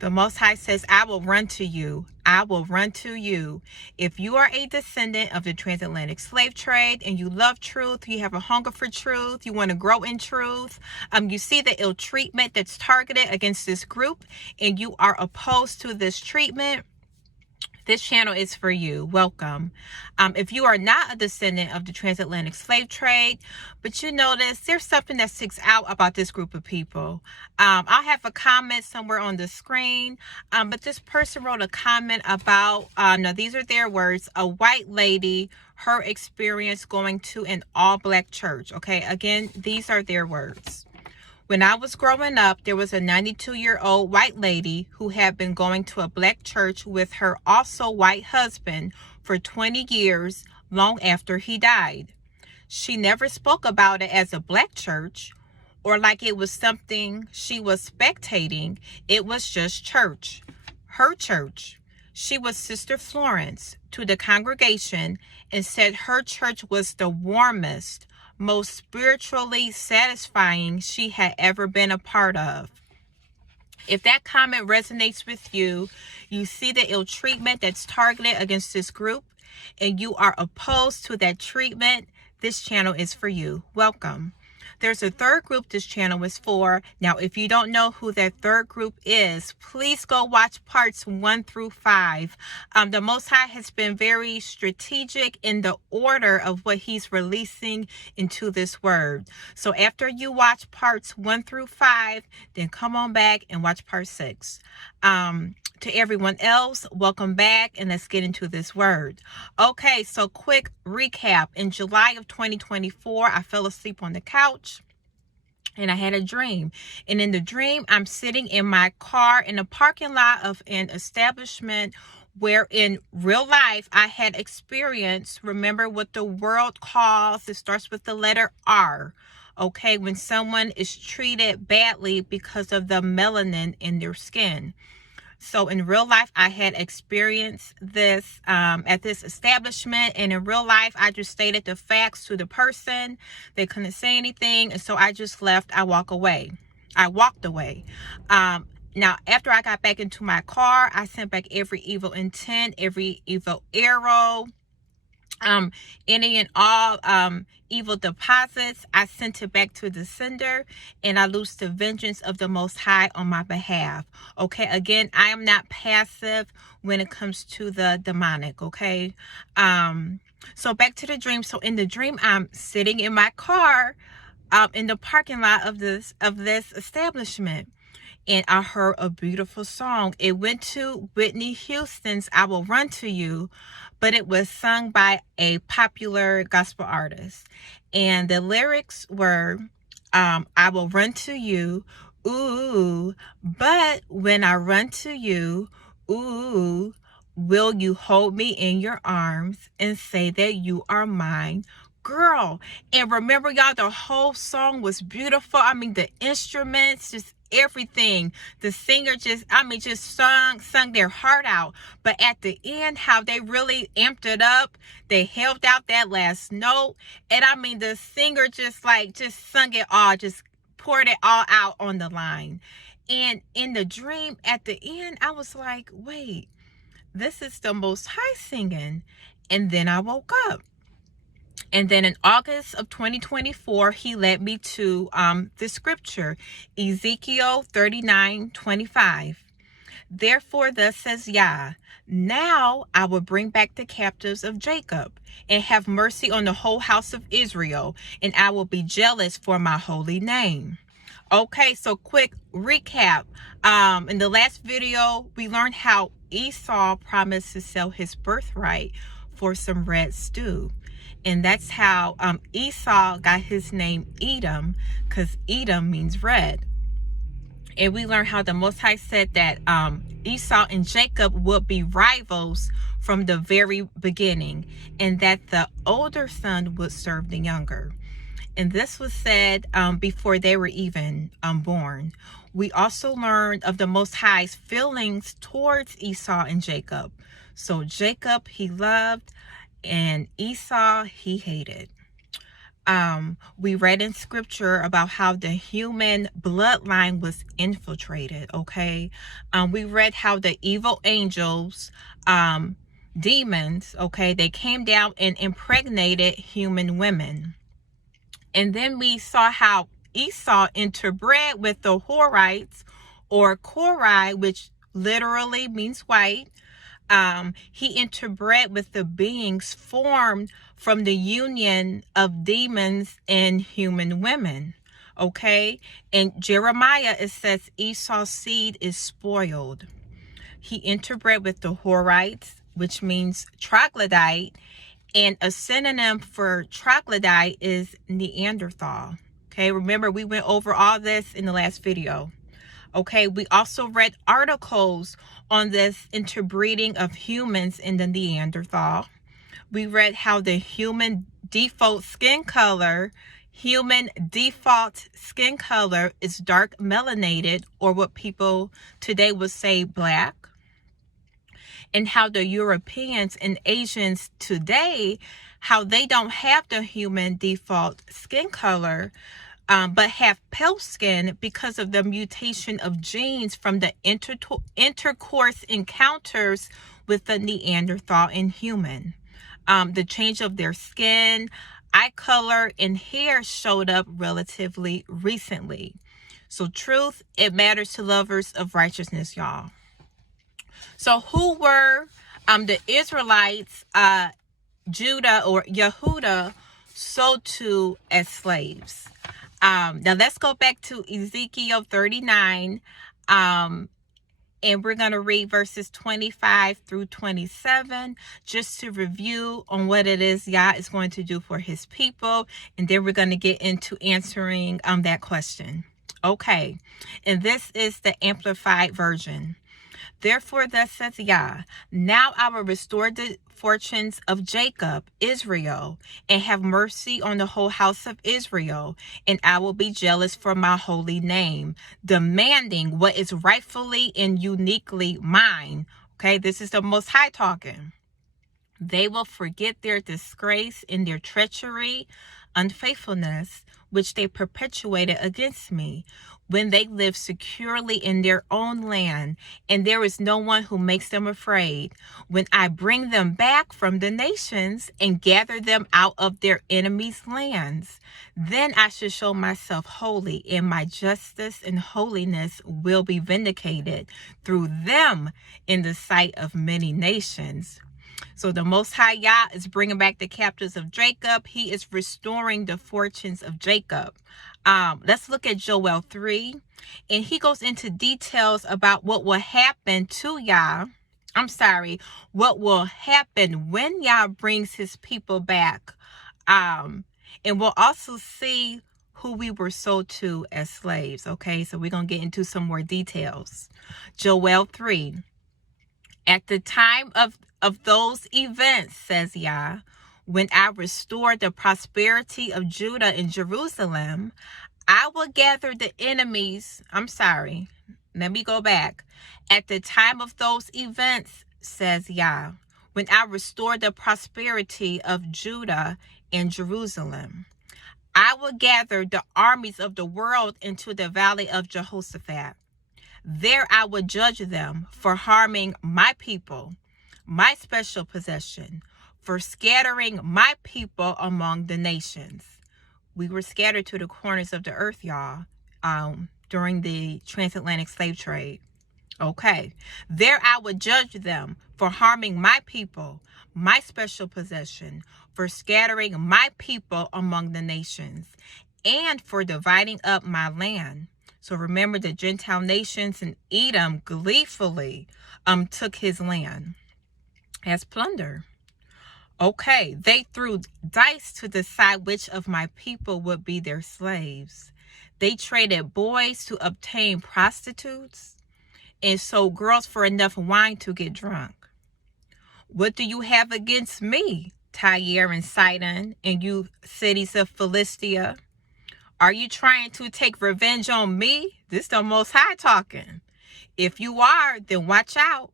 The Most High says, I will run to you. I will run to you. If you are a descendant of the transatlantic slave trade and you love truth, you have a hunger for truth, you want to grow in truth, you see the ill treatment that's targeted against this group, and you are opposed to this treatment, this channel is for you. Welcome. If you are not a descendant of the transatlantic slave trade, but you notice there's something that sticks out about this group of people. I'll have a comment somewhere on the screen, but this person wrote a comment about, now these are their words, a white lady, her experience going to an all-black church. Okay, again, these are their words. When I was growing up, there was a 92-year-old white lady who had been going to a black church with her also white husband for 20 years, long after he died. She never spoke about it as a black church or like it was something she was spectating. It was just church, her church. She was Sister Florence to the congregation and said her church was the warmest, most spiritually satisfying she had ever been a part of. If that comment resonates with you, you see the ill treatment that's targeted against this group, and you are opposed to that treatment, this channel is for you. Welcome. There's a third group this channel is for. Now, if you don't know who that third group is, please go watch parts 1 through 5. The Most High has been very strategic in the order of what he's releasing into this word. So after you watch parts 1 through 5, then come on back and watch part 6. To everyone else, welcome back, and let's get into this word. Okay, so quick recap. In July of 2024, I fell asleep on the couch and I had a dream. And in the dream, I'm sitting in my car in a parking lot of an establishment where in real life I had experienced, remember what the world calls, it starts with the letter R. Okay, when someone is treated badly because of the melanin in their skin. So in real life, I had experienced this at this establishment. And in real life, I just stated the facts to the person. They couldn't say anything. And so I just left. I walked away. Now, after I got back into my car, I sent back every evil intent, every evil arrow, any and all evil deposits. I sent it back to the sender, and I loosed the vengeance of the Most High on my behalf. Okay, again, I am not passive when it comes to the demonic. Okay, so back to the dream. So in the dream, I'm sitting in my car in the parking lot of this establishment, and I heard a beautiful song. It went to Whitney Houston's I Will Run to You, but it was sung by a popular gospel artist. And the lyrics were, I will run to you, ooh, but when I run to you, ooh, will you hold me in your arms and say that you are mine? Girl. And remember, y'all, the whole song was beautiful. I mean, the instruments, just everything. The singer just sung their heart out. But at the end, how they really amped it up, they held out that last note. And I mean, the singer just sung it all, just poured it all out on the line. And in the dream at the end, I was like, wait, this is the Most High singing. And then I woke up. And then in August of 2024, he led me to the scripture, Ezekiel 39:25. Therefore, thus says Yah, now I will bring back the captives of Jacob and have mercy on the whole house of Israel, and I will be jealous for my holy name. Okay, so quick recap. In the last video, we learned how Esau promised to sell his birthright for some red stew. And that's how Esau got his name Edom, because Edom means red. And we learned how the Most High said that Esau and Jacob would be rivals from the very beginning, and that the older son would serve the younger. And this was said before they were even born. We also learned of the Most High's feelings towards Esau and Jacob. So Jacob he loved, and Esau he hated. We read in scripture about how the human bloodline was infiltrated, okay? We read how the evil angels, demons, okay, they came down and impregnated human women. And then we saw how Esau interbred with the Horites, or Korai, which literally means white. He interbred with the beings formed from the union of demons and human women. Okay? In Jeremiah, it says Esau's seed is spoiled. He interbred with the Horites, which means troglodyte, and a synonym for troglodyte is Neanderthal. Okay, remember we went over all this in the last video. Okay, we also read articles on this interbreeding of humans in the Neanderthal. We read how the human default skin color is dark melanated, or what people today would say black. And how the Europeans and Asians today, how they don't have the human default skin color, but have pale skin because of the mutation of genes from the intercourse encounters with the Neanderthal and human. The change of their skin, eye color, and hair showed up relatively recently. So truth, it matters to lovers of righteousness, y'all. So who were the Israelites, Judah or Yehuda, sold to as slaves? Now let's go back to Ezekiel 39, and we're going to read verses 25 through 27, just to review on what it is Yah is going to do for his people, and then we're going to get into answering that question. Okay, and this is the Amplified Version. Therefore, thus says Yah, now I will restore the fortunes of Jacob, Israel, and have mercy on the whole house of Israel, and I will be jealous for my holy name, demanding what is rightfully and uniquely mine. Okay, this is the Most High talking. They will forget their disgrace and their treachery, unfaithfulness, which they perpetuated against me, when they live securely in their own land, and there is no one who makes them afraid. When I bring them back from the nations and gather them out of their enemies' lands, then I shall show myself holy, and my justice and holiness will be vindicated through them in the sight of many nations. So the Most High Yah is bringing back the captives of Jacob. He is restoring the fortunes of Jacob. Let's look at Joel 3, and he goes into details about what will happen to Yah. What will happen when Yah brings his people back. And we'll also see who we were sold to as slaves. Okay, so we're going to get into some more details. Joel 3. At the time of those events, says Yah, when I restore the prosperity of Judah and Jerusalem, I will gather the enemies. Let me go back. At the time of those events, says Yah, when I restore the prosperity of Judah and Jerusalem, I will gather the armies of the world into the valley of Jehoshaphat. There I will judge them for harming my people, my special possession, for scattering my people among the nations. We were scattered to the corners of the earth, y'all, during the transatlantic slave trade. Okay. There I would judge them for harming my people, my special possession, for scattering my people among the nations, and for dividing up my land. So remember, the Gentile nations in Edom gleefully took his land as plunder. Okay, they threw dice to decide which of my people would be their slaves. They traded boys to obtain prostitutes and sold girls for enough wine to get drunk. What do you have against me, Tyre and Sidon, and you cities of Philistia? Are you trying to take revenge on me? This is the Most High talking. If you are, then watch out.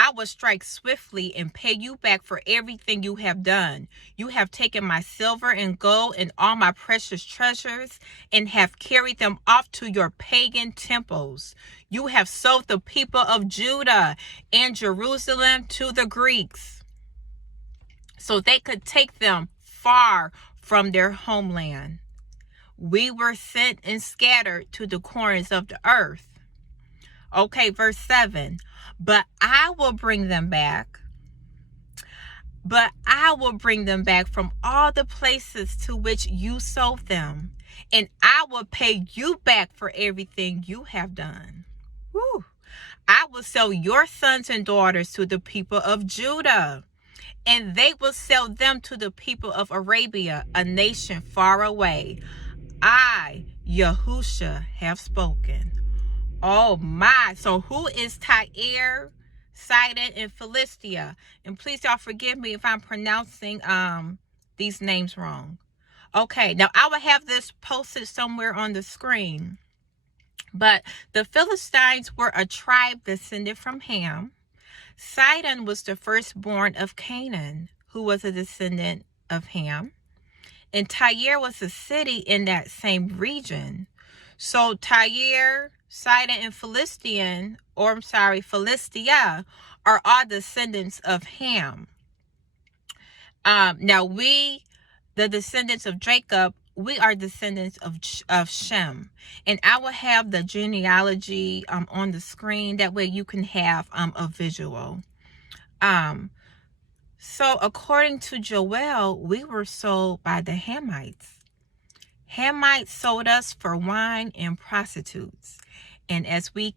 I will strike swiftly and pay you back for everything you have done. You have taken my silver and gold and all my precious treasures and have carried them off to your pagan temples. You have sold the people of Judah and Jerusalem to the Greeks so they could take them far from their homeland. We were sent and scattered to the corners of the earth. Okay, verse 7. But I will bring them back. But I will bring them back from all the places to which you sold them, and I will pay you back for everything you have done. Woo. I will sell your sons and daughters to the people of Judah, and they will sell them to the people of Arabia, a nation far away. I, Yahusha, have spoken. Oh my. So who is Tyre, Sidon, and Philistia? And please y'all forgive me if I'm pronouncing these names wrong. Okay, now I will have this posted somewhere on the screen. But the Philistines were a tribe descended from Ham. Sidon was the firstborn of Canaan, who was a descendant of Ham. And Tyre was a city in that same region. So Tyre, Sidon, and Philistia are all descendants of Ham. Now we, the descendants of Jacob, we are descendants of Shem. And I will have the genealogy on the screen. That way you can have a visual. So according to Joel, we were sold by the Hamites. Hamites sold us for wine and prostitutes. And as we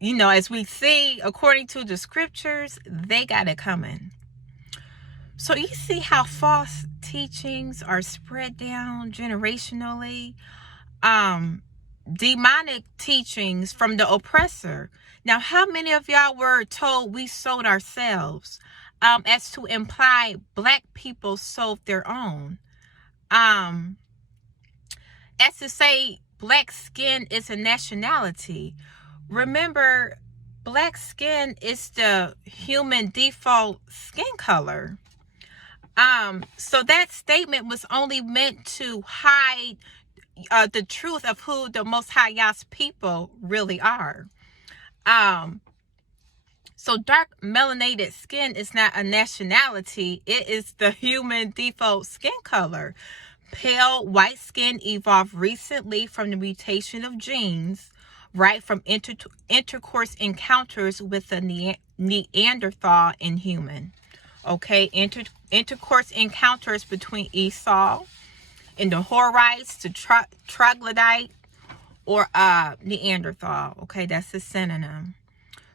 see, according to the scriptures, they got it coming. So you see how false teachings are spread down generationally. Demonic teachings from the oppressor. Now, how many of y'all were told we sold ourselves? As to imply black people sold their own. As to say black skin is a nationality. Remember, black skin is the human default skin color. So that statement was only meant to hide the truth of who the Most High Yah's people really are. So dark melanated skin is not a nationality. It is the human default skin color. Pale white skin evolved recently from the mutation of genes, right, from intercourse encounters with the Neanderthal and human. Okay, intercourse encounters between Esau and the Horites, the troglodyte, or Neanderthal. Okay, that's a synonym.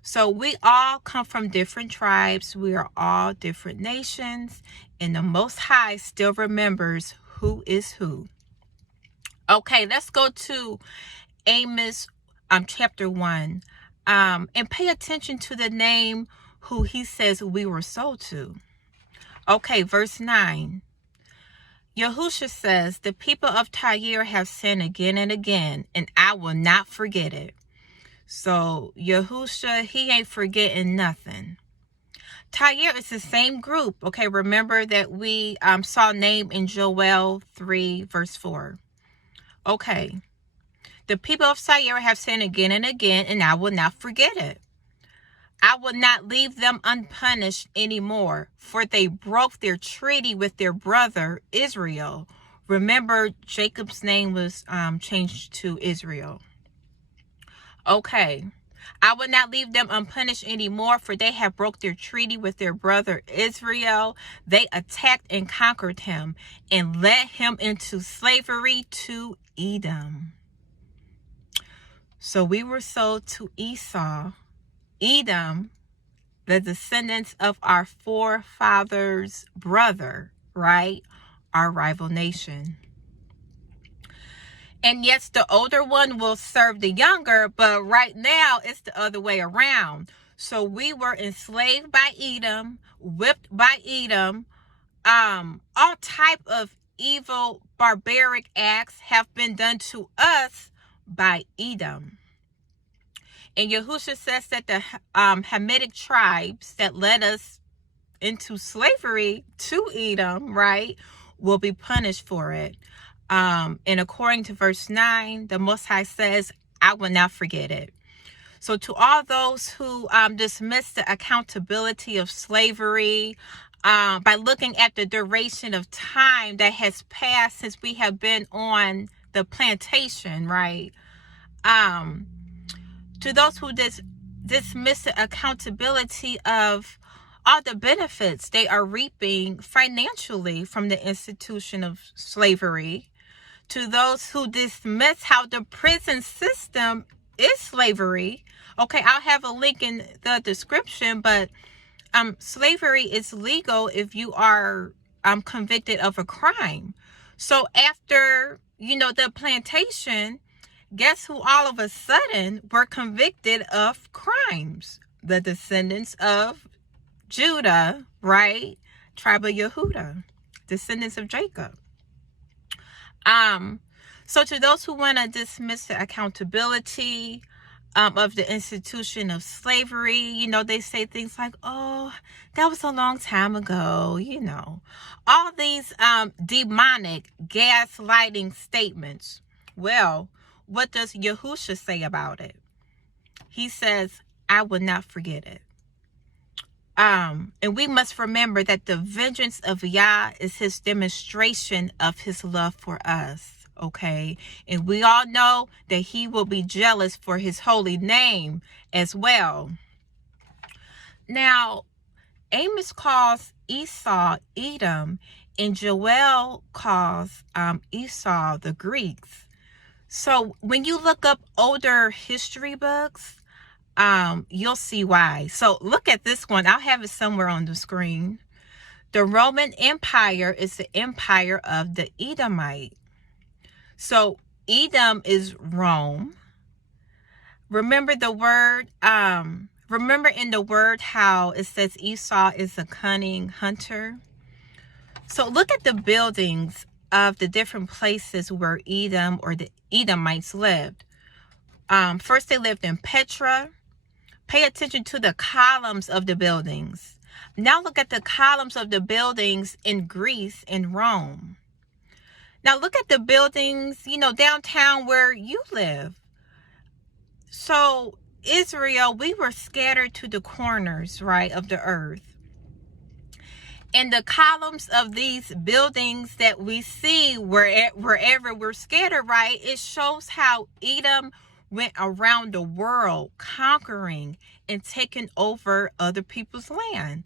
So we all come from different tribes. We are all different nations, and the Most High still remembers who is who. Okay, let's go to Amos chapter 1. And pay attention to the name who he says we were sold to. Okay, verse 9. Yahusha says, the people of Tyre have sinned again and again, and I will not forget it. So Yahusha, he ain't forgetting nothing. Tyre is the same group. Okay, remember that we saw name in Joel 3 verse 4. Okay. The people of Tyre have sinned again and again, and I will not forget it. I will not leave them unpunished anymore, for they broke their treaty with their brother Israel. Remember, Jacob's name was changed to Israel. Okay. I will not leave them unpunished anymore, for they have broke their treaty with their brother Israel. They attacked and conquered him and led him into slavery to Edom. So we were sold to Esau, Edom, the descendants of our forefathers' brother, right? Our rival nation. And yes, the older one will serve the younger, but right now it's the other way around. So we were enslaved by Edom, whipped by Edom. All type of evil, barbaric acts have been done to us by Edom. And Yahushua says that the Hamitic tribes that led us into slavery to Edom, right, will be punished for it. And according to verse 9, the Most High says, I will not forget it. So to all those who dismiss the accountability of slavery by looking at the duration of time that has passed since we have been on the plantation, right? To those who dismiss the accountability of all the benefits they are reaping financially from the institution of slavery, to those who dismiss how the prison system is slavery. Okay, I'll have a link in the description, but slavery is legal if you are convicted of a crime. So after, the plantation, guess who all of a sudden were convicted of crimes? The descendants of Judah, right? Tribe of Yehuda, descendants of Jacob. So to those who want to dismiss the accountability of the institution of slavery, they say things like, oh, that was a long time ago, all these demonic gaslighting statements. Well, what does Yahushua say about it? He says, I will not forget it. And we must remember that the vengeance of Yah is his demonstration of his love for us, okay? And we all know that he will be jealous for his holy name as well. Now, Amos calls Esau Edom, and Joel calls Esau the Greeks. So when you look up older history books, you'll see why. So look at this one. I'll have it somewhere on the screen. The Roman Empire is the empire of the Edomite. So Edom is Rome. Remember the word, remember in the word how it says Esau is a cunning hunter. So look at the buildings of the different places where Edom or the Edomites lived. First they lived in Petra. Pay attention to the columns of the buildings. Now look at the columns of the buildings in Greece and Rome. Now look at the buildings, downtown where you live. So Israel, we were scattered to the corners, right, of the earth. And the columns of these buildings that we see wherever we're scattered, right, it shows how Edom went around the world conquering and taking over other people's land,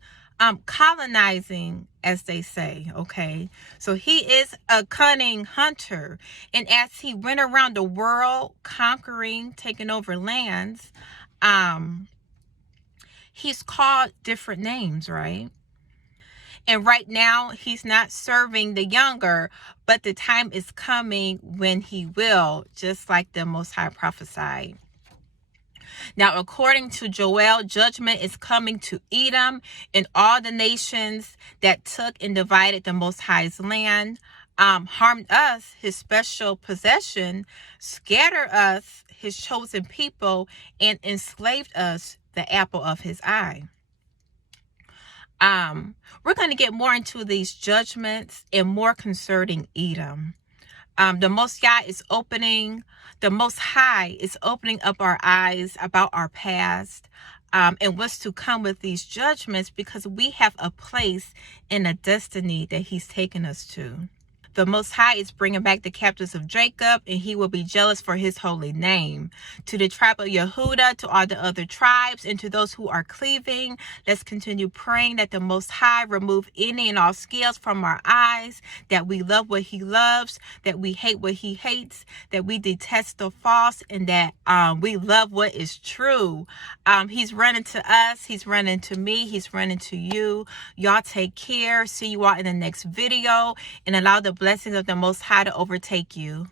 colonizing, as they say, okay? So he is a cunning hunter. And as he went around the world conquering, taking over lands, he's called different names, right? And right now, he's not serving the younger, but the time is coming when he will, just like the Most High prophesied. Now, according to Joel, judgment is coming to Edom and all the nations that took and divided the Most High's land, harmed us, his special possession, scattered us, his chosen people, and enslaved us, the apple of his eye. We're going to get more into these judgments and more concerning Edom. The Most High is opening up our eyes about our past and what's to come with these judgments, because we have a place and a destiny that he's taken us to. The Most High is bringing back the captives of Jacob, and he will be jealous for his holy name. To the tribe of Yehuda, to all the other tribes, and to those who are cleaving, let's continue praying that the Most High remove any and all scales from our eyes, that we love what he loves, that we hate what he hates, that we detest the false, and that we love what is true. He's running to us. He's running to me. He's running to you. Y'all take care. See you all in the next video, and allow the blessings of the Most High to overtake you.